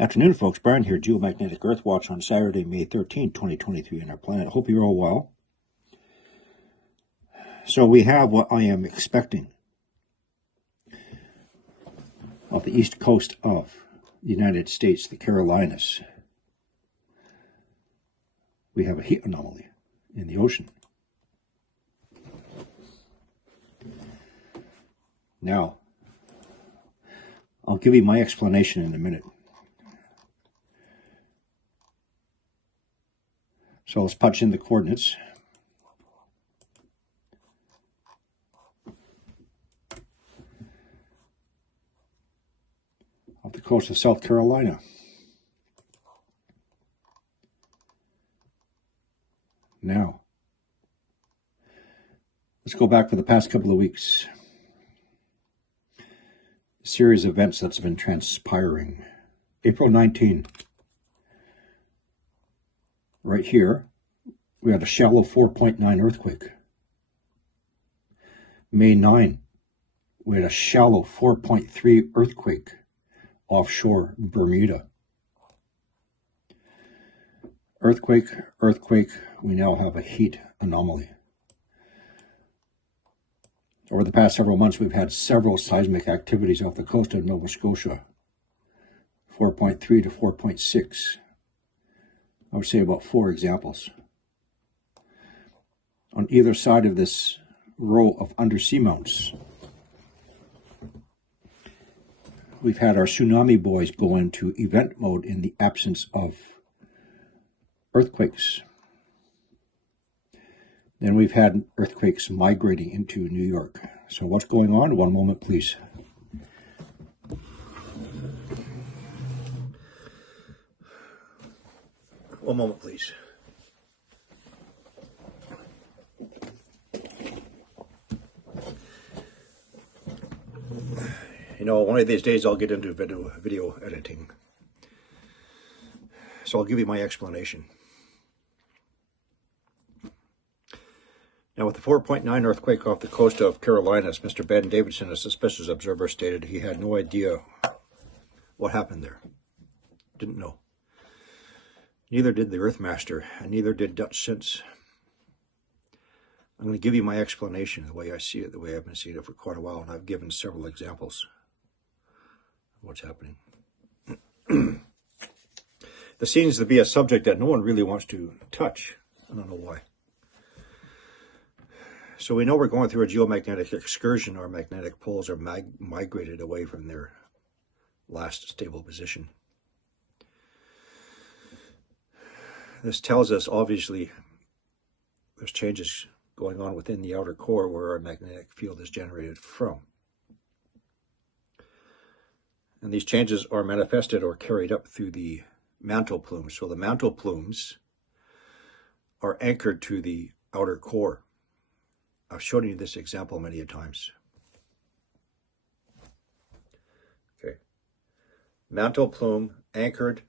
Afternoon, folks. Brian here, Geomagnetic Earth Watch on Saturday, May 13, 2023 on our planet. Hope you're all well. So we have what I am expecting off the east coast of the United States, the Carolinas. We have a heat anomaly in the ocean. Now, I'll give you my explanation in a minute. So let's punch in the coordinates. Off the coast of South Carolina. Now, let's go back for the past couple of weeks. A series of events that's been transpiring. April 19. Right here, we had a shallow 4.9 earthquake. May 9, we had a shallow 4.3 earthquake offshore Bermuda. Earthquake, we now have a heat anomaly. Over the past several months, we've had several seismic activities off the coast of Nova Scotia. 4.3 to 4.6. I would say about 4 examples. On either side of this row of undersea mounts, we've had our tsunami boys go into event mode in the absence of earthquakes. Then we've had earthquakes migrating into New York. So what's going on? One moment, please. One moment, please. You know, one of these days I'll get into video editing. So I'll give you my explanation. Now, with the 4.9 earthquake off the coast of Carolinas, Mr. Ben Davidson, a suspicious observer, stated he had no idea what happened there. Didn't know. Neither did the Earthmaster, and neither did Dutch since. I'm going to give you my explanation, the way I see it, the way I've been seeing it for quite a while, and I've given several examples of what's happening. There seems to be a subject that no one really wants to touch. I don't know why. So we know we're going through a geomagnetic excursion. Our magnetic poles are migrated away from their last stable position. This tells us, obviously, there's changes going on within the outer core where our magnetic field is generated from. And these changes are manifested or carried up through the mantle plumes. So the mantle plumes are anchored to the outer core. I've shown you this example many times. Okay. Mantle plume anchored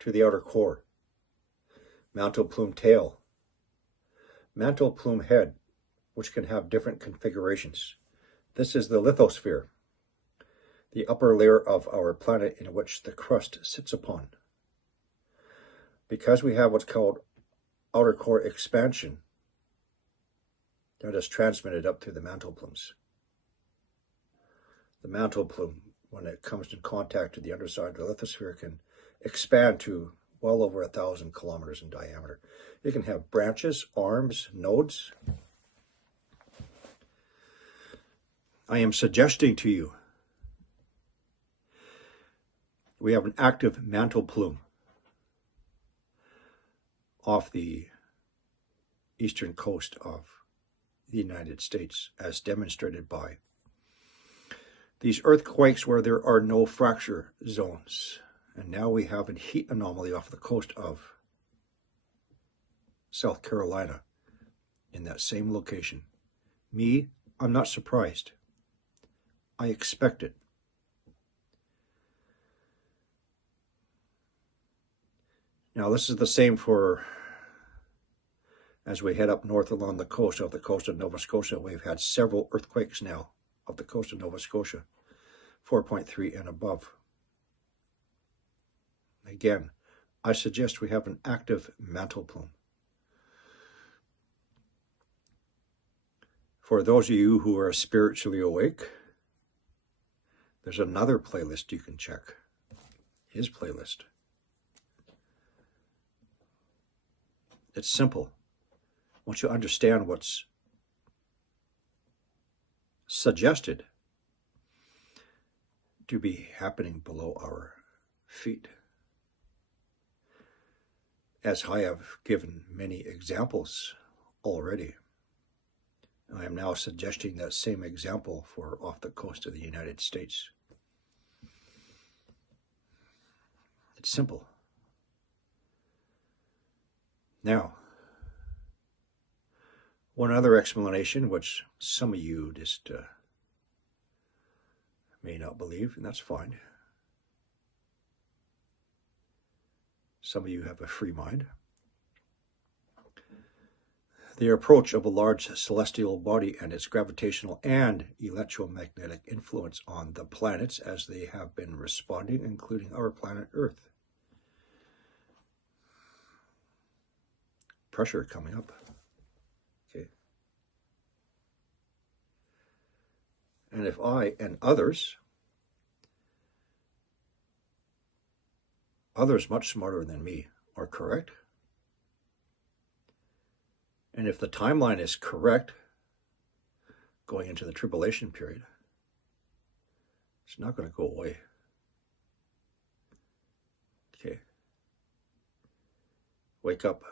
to the outer core. Mantle plume tail. Mantle plume head, which can have different configurations. This is the lithosphere, the upper layer of our planet in which the crust sits upon. Because we have what's called outer core expansion, that is transmitted up through the mantle plumes. The mantle plume, when it comes in contact with the underside of the lithosphere, can expand to well over 1,000 kilometers in diameter. It can have branches, arms, nodes. I am suggesting to you, we have an active mantle plume off the eastern coast of the United States, as demonstrated by these earthquakes where there are no fracture zones. And now we have a heat anomaly off the coast of South Carolina in that same location. I'm not surprised. I expect it. Now this is the same for as we head up north along the coast, off the coast of Nova Scotia. We've had several earthquakes now off the coast of Nova Scotia, 4.3 and above. Again, I suggest we have an active mantle plume. For those of you who are spiritually awake, there's another playlist you can check, his playlist. It's simple. Once you understand what's suggested to be happening below our feet, as I have given many examples already, I am now suggesting that same example for off the coast of the United States. It's simple. Now, one other explanation, which some of you just may not believe, and that's fine. Some of you have a free mind. The approach of a large celestial body and its gravitational and electromagnetic influence on the planets as they have been responding, including our planet Earth. Pressure coming up. Okay. And if I and others much smarter than me are correct, and if the timeline is correct, going into the tribulation period, it's not going to go away. Okay. Wake up,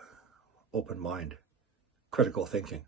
open mind, critical thinking.